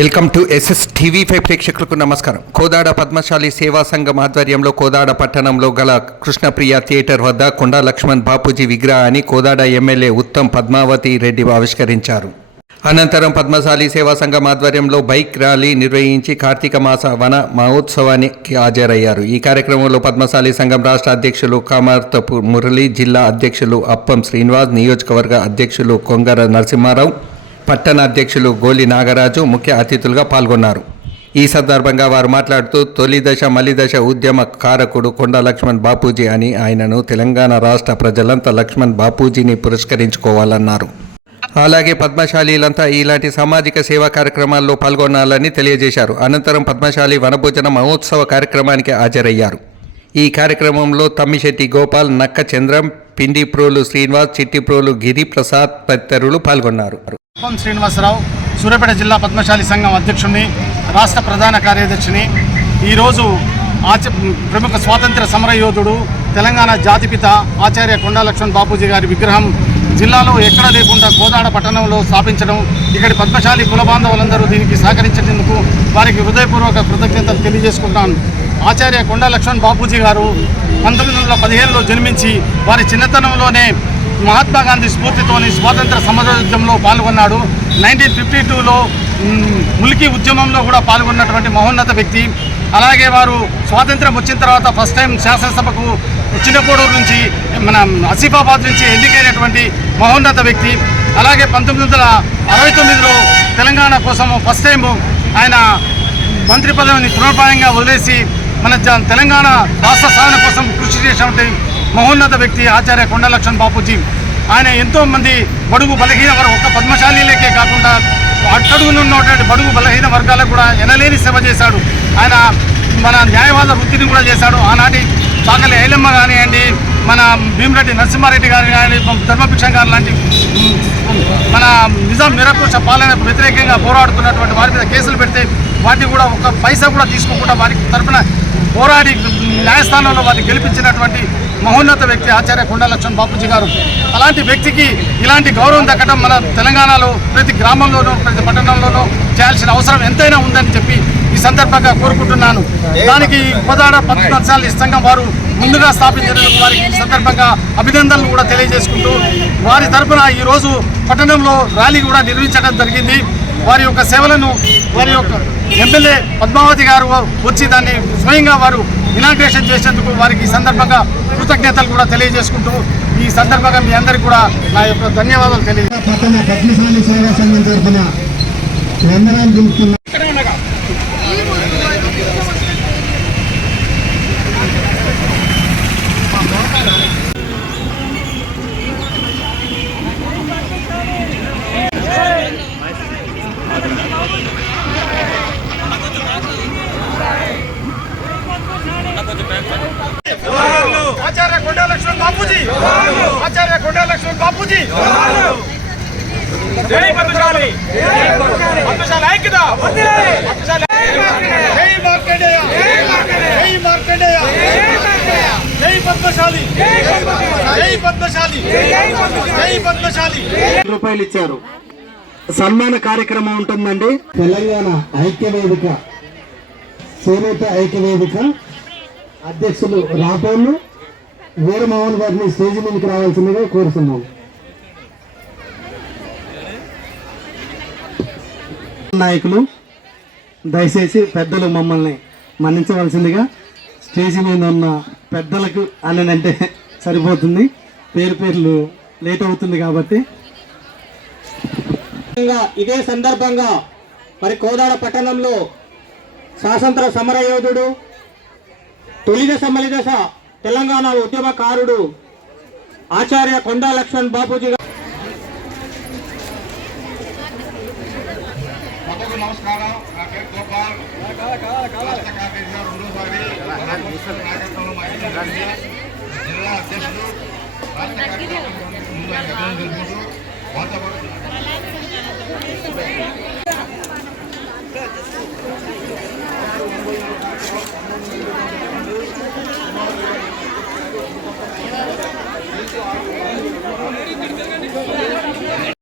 Welcome to SSTV5 ప్రేక్షకులకు నమస్కారం. కోదాడ పద్మశాలి సేవా సంఘం ఆధ్వర్యంలో కోదాడ పట్టణంలో గల కృష్ణప్రియ థియేటర్ వద్ద కొండా లక్ష్మణ్ బాపూజీ విగ్రహాన్ని కోదాడ ఎమ్మెల్యే ఉత్తమ్ పద్మావతి రెడ్డి ఆవిష్కరించారు. అనంతరం పద్మశాలి సేవా సంఘం ఆధ్వర్యంలో బైక్ ర్యాలీ నిర్వహించి కార్తీక మాస వన మహోత్సవానికి హాజరయ్యారు. ఈ కార్యక్రమంలో పద్మశాలి సంఘం రాష్ట్ర అధ్యక్షులు కామర్తపు మురళి, జిల్లా అధ్యక్షులు అప్పం శ్రీనివాస్, నియోజకవర్గ అధ్యక్షులు కొంగర నరసింహారావు, పట్టణ అధ్యక్షులు గోలి నాగరాజు ముఖ్య అతిథులుగా పాల్గొన్నారు. ఈ సందర్భంగా వారు మాట్లాడుతూ తొలి దశ మలి దశ ఉద్యమ కారకుడు కొండా లక్ష్మణ్ బాపూజీ అని ఆయనను తెలంగాణ రాష్ట్ర ప్రజలంతా లక్ష్మణ్ బాపూజీని పురస్కరించుకోవాలన్నారు. అలాగే పద్మశాలీలంతా ఇలాంటి సామాజిక సేవా కార్యక్రమాల్లో పాల్గొనాలని తెలియజేశారు. అనంతరం పద్మశాలి వనభోజన మహోత్సవ కార్యక్రమానికి హాజరయ్యారు. ఈ కార్యక్రమంలో తమ్మిశెట్టి గోపాల్, నక్క చంద్రం, పిండిప్రోలు శ్రీనివాస్, చిట్టిప్రోలు గిరిప్రసాద్ తదితరులు పాల్గొన్నారు. శ్రీనివాసరావు, సూర్యాపేట జిల్లా పద్మశాలి సంఘం అధ్యక్షుడిని, రాష్ట్ర ప్రధాన కార్యదర్శిని. ఈరోజు ప్రముఖ స్వాతంత్ర సమరయోధుడు, తెలంగాణ జాతిపిత ఆచార్య కొండా లక్ష్మణ్ బాపూజీ గారి విగ్రహం జిల్లాలో ఎక్కడా లేకుండా కోదాడ పట్టణంలో స్థాపించడం, ఇక్కడి పద్మశాలి కుల బాంధవులందరూ దీనికి సహకరించేందుకు వారికి హృదయపూర్వక కృతజ్ఞతలు తెలియజేసుకుంటాను. ఆచార్య కొండా లక్ష్మణ్ బాపూజీ గారు 1915లో జన్మించి వారి చిన్నతనంలోనే మహాత్మా గాంధీ స్ఫూర్తితోని స్వాతంత్ర సమరోద్యమంలో పాల్గొన్నాడు. 1952లో ముల్కీ ఉద్యమంలో కూడా పాల్గొన్నటువంటి మహోన్నత వ్యక్తి. అలాగే వారు స్వాతంత్రం వచ్చిన తర్వాత ఫస్ట్ టైం శాసనసభకు చిన్నకోడూరు నుంచి మన ఆసిఫాబాద్ నుంచి ఎన్నికైనటువంటి మహోన్నత వ్యక్తి. అలాగే 1969లో తెలంగాణ కోసం ఫస్ట్ టైం ఆయన మంత్రి పదవిని తృణప్రాయంగా వదిలేసి మన తెలంగాణ రాష్ట్ర సాధన కోసం కృషి చేసినటువంటి మహోన్నత వ్యక్తి ఆచార్య కొండా లక్ష్మణ్ బాపూజీ. ఆయన ఎంతోమంది బడుగు బలహీన ఒక్క పద్మశాలీలకే కాకుండా అట్టడుగునున్నటువంటి బడుగు బలహీన వర్గాలకు కూడా ఎనలేని సేవ చేశాడు. ఆయన మన న్యాయవాద వృత్తిని కూడా చేశాడు. ఆనాటి చాకలి ఐలమ్మ కానివ్వండి, మన భీమిరెడ్డి నరసింహారెడ్డి గారు కానీ, ధర్మభిక్షం గారు లాంటి మన నిజాం నిరకుశ పాలనకు వ్యతిరేకంగా పోరాడుతున్నటువంటి వారి మీద కేసులు పెడితే వాటిని కూడా ఒక్క పైసా కూడా తీసుకోకుండా వారికి తరఫున పోరాడి న్యాయస్థానంలో వారిని గెలిపించినటువంటి మహోన్నత వ్యక్తి ఆచార్య కొండా లక్ష్మణ్ బాపూజీ గారు. అలాంటి వ్యక్తికి ఇలాంటి గౌరవం దక్కడం మన తెలంగాణలో ప్రతి గ్రామంలోనూ ప్రతి పట్టణంలోనూ చేయాల్సిన అవసరం ఎంతైనా ఉందని చెప్పి ఈ సందర్భంగా కోరుకుంటున్నాను. దానికి కోదాడ పద్మశాలి సంఘం వారు ముందుగా స్థాపించినందుకు వారికి ఈ సందర్భంగా అభినందనలు కూడా తెలియజేసుకుంటూ వారి తరఫున ఈరోజు పట్టణంలో ర్యాలీ కూడా నిర్వహించడం జరిగింది. వారి యొక్క సేవలను వారి యొక్క ఎమ్మెల్యే పద్మావతి గారు వచ్చి దాన్ని స్వయంగా వారు ఇనాగ్రేషన్ చేసేందుకు వారికి ఈ సందర్భంగా కృతజ్ఞతలు కూడా తెలియజేసుకుంటూ ఈ సందర్భంగా మీ అందరికీ కూడా నా యొక్క ధన్యవాదాలు తెలియజేస్తున్నాను. ఆచార్య కొండా లక్ష్మణ్ బాపూజీ, ఆచార్య కొండా లక్ష్మణ్ బాపూజీ. జై పద్మశాలి, పద్మశాలి ఐక్యత, జై మార్కండేయ, జై మార్కండేయ, జై పద్మశాలి, జై పద్మశాలి, జై పద్మశాలి. రూపాయలు ఇచ్చారు. సన్మాన కార్యక్రమం ఉంటుందండి. తెలంగాణ ఐక్యవేదిక, చేనేత ఐక్యవేదిక అధ్యక్షులు రాపోళ్ళు వీరమోహన్ గారిని స్టేజ్ మీదకి రావాల్సిందిగా కోరుతున్నాం. నాయకులు దయచేసి పెద్దలు మమ్మల్ని మన్నించవలసిందిగా స్టేజ్ మీద ఉన్న పెద్దలకు అని అంటే సరిపోతుంది, పేర్లు లేట్ అవుతుంది కాబట్టి. ఇదే సందర్భంగా మరి కోదాడ పట్టణంలో స్వాతంత్ర సమరయోధుడు, తొలి దశ మలి దశ తెలంగాణ ఉద్యమకారుడు ఆచార్య కొండా లక్ష్మణ్ బాపూజీ నమస్కారం. నా పేరు గోపాల్, రాష్ట్ర కార్యదర్శిగా రెండోసారి జిల్లా అధ్యక్షుడు, రాష్ట్ర కార్యదర్శి